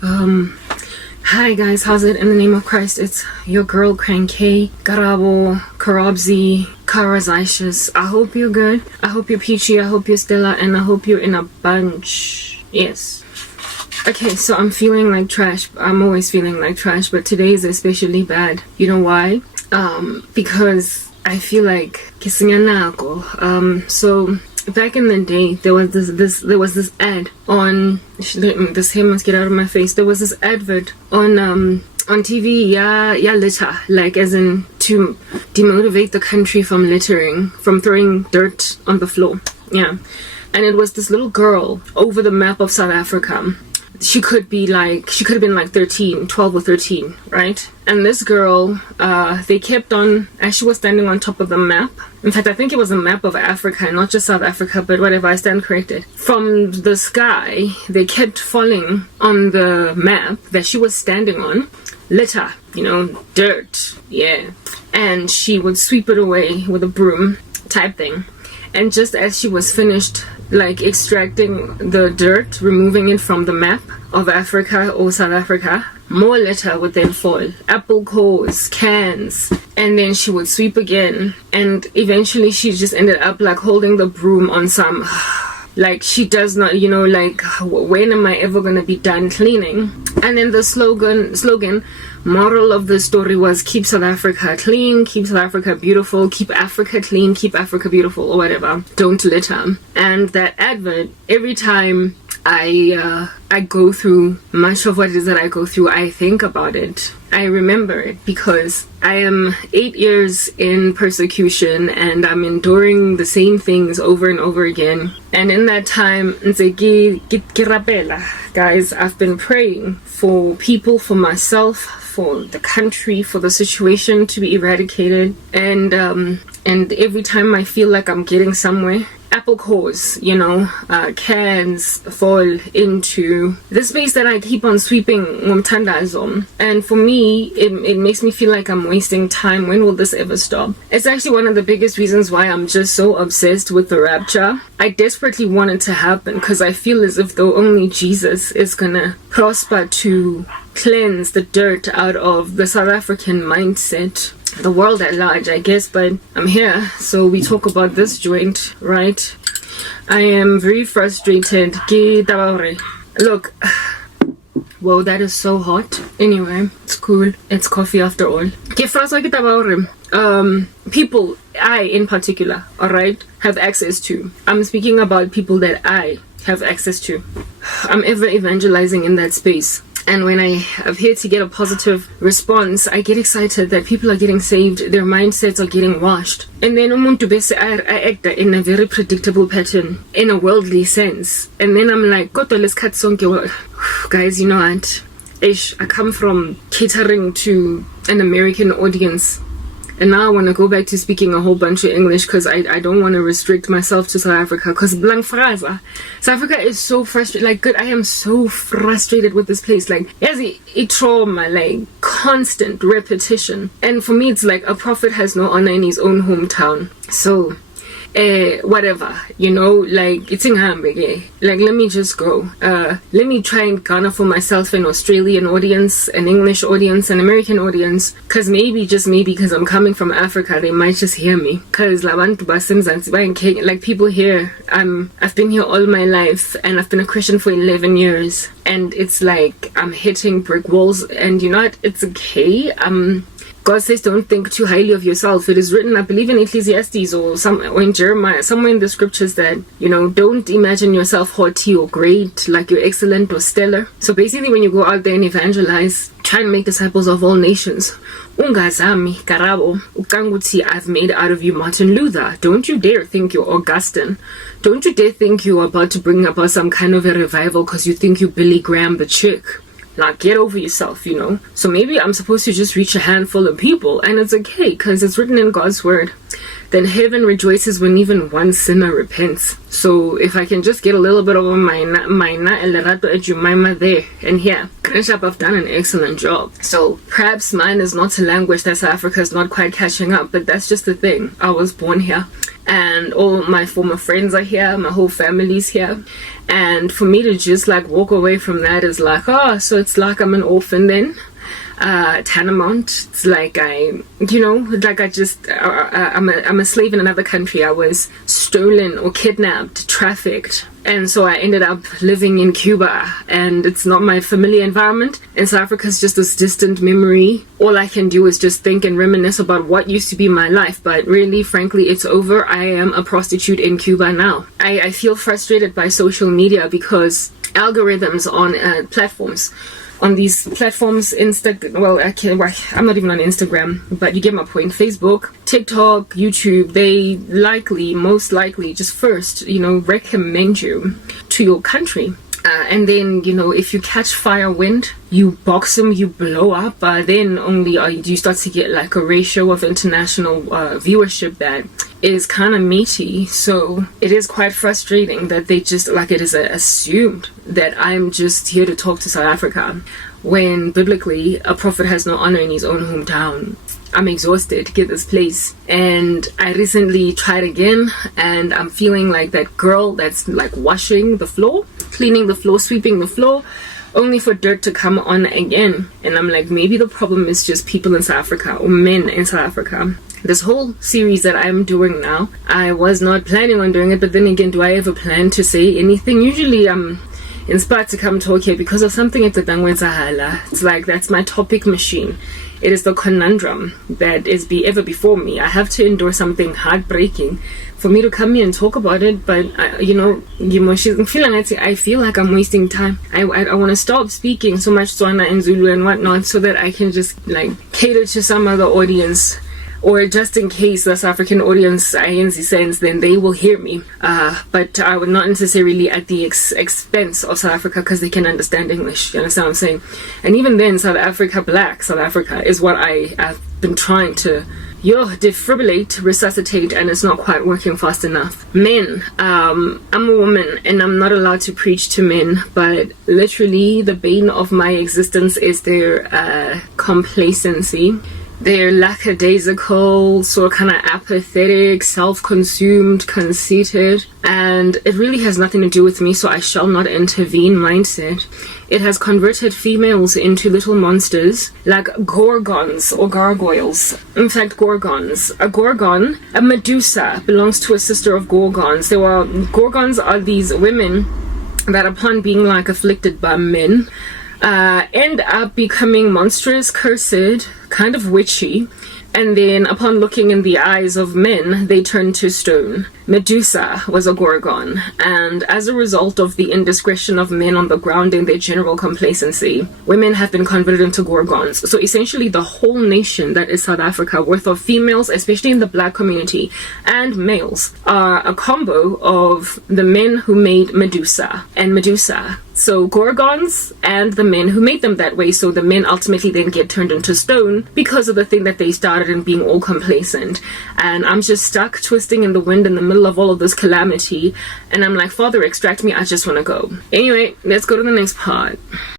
Hi guys, how's it? In the name of Christ, it's your girl Cranky, Garabo, Karabzi, Karazishus. I hope you're good. I hope you're peachy. I hope you're Stella, and I hope you're in a bunch. Yes. Okay, so I'm feeling like trash. I'm always feeling like trash, but today is especially bad. You know why? Because I feel like kissing a nako. So back in the day, there was this ad on. This hair must get out of my face. There was this advert on TV. Yeah, litter, like as in to demotivate the country from littering, from throwing dirt on the floor. Yeah, and it was this little girl over the map of South Africa. She could have been like 12 or 13, right? And this girl, they kept on, as she was standing on top of the map. In fact, I think it was a map of Africa, not just South Africa, but whatever, I stand corrected. From the sky, they kept falling on the map that she was standing on. Litter, dirt, yeah. And she would sweep it away with a broom type thing. And just as she was finished, like extracting the dirt, removing it from the map of Africa or South Africa, more litter would then fall. Apple cores, cans, and then she would sweep again. And eventually she just ended up like holding the broom on some, like she does not, like when am I ever gonna be done cleaning? And then the slogan, moral of the story was keep South Africa clean, keep South Africa beautiful, keep Africa clean, keep Africa beautiful, or whatever. Don't litter. And that advert, every time I go through much of what it is that I go through, I think about it. I remember it because I am 8 years in persecution and I'm enduring the same things over and over again. And in that time, guys, I've been praying for people, for myself, for the country, for the situation to be eradicated. And every time I feel like I'm getting somewhere, apple cores, cans fall into the space that I keep on sweeping ngomthandazo. And for me, it makes me feel like I'm wasting time. When will this ever stop? It's actually one of the biggest reasons why I'm just so obsessed with the rapture. I desperately want it to happen because I feel as if though only Jesus is gonna prosper to cleanse the dirt out of the South African mindset, the world at large, I guess. But I'm here, so we talk about this joint, right? I am very frustrated. Look, whoa, that is so hot. Anyway, it's cool. It's coffee after all. People, I in particular, alright, have access to. I'm speaking about people that I have access to. I'm ever evangelizing in that space. And when I appear to get a positive response, I get excited that people are getting saved, their mindsets are getting washed. And then umuntu bese act in a very predictable pattern, in a worldly sense. And then I'm like, kodwa lesikhathi sonke, guys, you know what? I come from catering to an American audience. And now I want to go back to speaking a whole bunch of English because I don't want to restrict myself to South Africa. Because South Africa is so frustrated. I am so frustrated with this place. Like, as a trauma, like constant repetition. And for me, it's like a prophet has no honor in his own hometown. So, whatever, like it's in Hamburg. Like, let me just go. Let me try and garner for myself an Australian audience, an English audience, an American audience. Cause maybe, just maybe, cause I'm coming from Africa, they might just hear me. Cause like people here, I've been here all my life and I've been a Christian for 11 years. And it's like I'm hitting brick walls, and you know what? It's okay. God says don't think too highly of yourself. It is written, I believe in Ecclesiastes or in Jeremiah, somewhere in the scriptures that, don't imagine yourself haughty or great, like you're excellent or stellar. So basically when you go out there and evangelize, try and make disciples of all nations. Ungazami, karabo, ukanguti, I've made out of you Martin Luther. Don't you dare think you're Augustine. Don't you dare think you're about to bring about some kind of a revival because you think you Billy Graham the chick. Like, get over yourself, So maybe I'm supposed to just reach a handful of people, and it's okay, because it's written in God's word then heaven rejoices when even one sinner repents. So if I can just get a little bit of my lerato at Jemima there and here, Grandshop have done an excellent job. So perhaps mine is not a language that South Africa is not quite catching up, but that's just the thing. I was born here, and all my former friends are here, my whole family's here, and for me to just like walk away from that is like, oh, so it's like I'm an orphan then. Tanamount. It's like I'm a slave in another country. I was stolen or kidnapped, trafficked, and so I ended up living in Cuba, and it's not my familiar environment, and South Africa is just this distant memory. All I can do is just think and reminisce about what used to be my life, but really, frankly, it's over. I am a prostitute in Cuba now. I feel frustrated by social media because algorithms on platforms, on these platforms, I'm not even on Instagram, but you get my point. Facebook, TikTok, YouTube, they most likely, just first, recommend you to your country. And then, if you catch fire wind, you box them, you blow up, then only you start to get like a ratio of international viewership that is kind of meaty. So it is quite frustrating that they just, like, it is assumed that I'm just here to talk to South Africa, when biblically a prophet has no honor in his own hometown. I'm exhausted to get this place, and I recently tried again, and I'm feeling like that girl that's like washing the floor, cleaning the floor, sweeping the floor, only for dirt to come on again. And I'm like, maybe the problem is just people in South Africa, or men in South Africa. This whole series that I'm doing now, I was not planning on doing it, but then again, do I ever plan to say anything? Usually I'm inspired to come talk here because of something at the Tangwenzahala. It's like, that's my topic machine. It is the conundrum that is ever before me. I have to endure something heartbreaking for me to come here and talk about it, but I feel like I'm wasting time. I want to stop speaking so much Tswana and Zulu and whatnot so that I can just like cater to some other audience, or just in case the South African audience ANC sends, then they will hear me. But I would not necessarily at the expense of South Africa, because they can understand English. You understand what I'm saying? And even then, Black South Africa is what I have been trying to defibrillate, resuscitate, and it's not quite working fast enough. Men, I'm a woman and I'm not allowed to preach to men, but literally the bane of my existence is their complacency. They're lackadaisical, sort of kind of apathetic, self-consumed, conceited, and it really has nothing to do with me, so I shall not intervene mindset. It has converted females into little monsters, like gorgons or gargoyles. In fact, gorgons. A gorgon, a Medusa, belongs to a sister of gorgons. Gorgons are these women that, upon being like afflicted by men, end up becoming monstrous, cursed, kind of witchy, and then upon looking in the eyes of men, they turn to stone. Medusa was a gorgon, and as a result of the indiscretion of men on the ground and their general complacency, women have been converted into gorgons. So essentially the whole nation that is South Africa, worth of females, especially in the black community, and males, are a combo of the men who made Medusa and Medusa. So gorgons and the men who made them that way, so the men ultimately then get turned into stone because of the thing that they started in being all complacent. And I'm just stuck twisting in the wind in the middle of all of this calamity, and I'm like, Father, extract me, I just want to go. Anyway, let's go to the next part.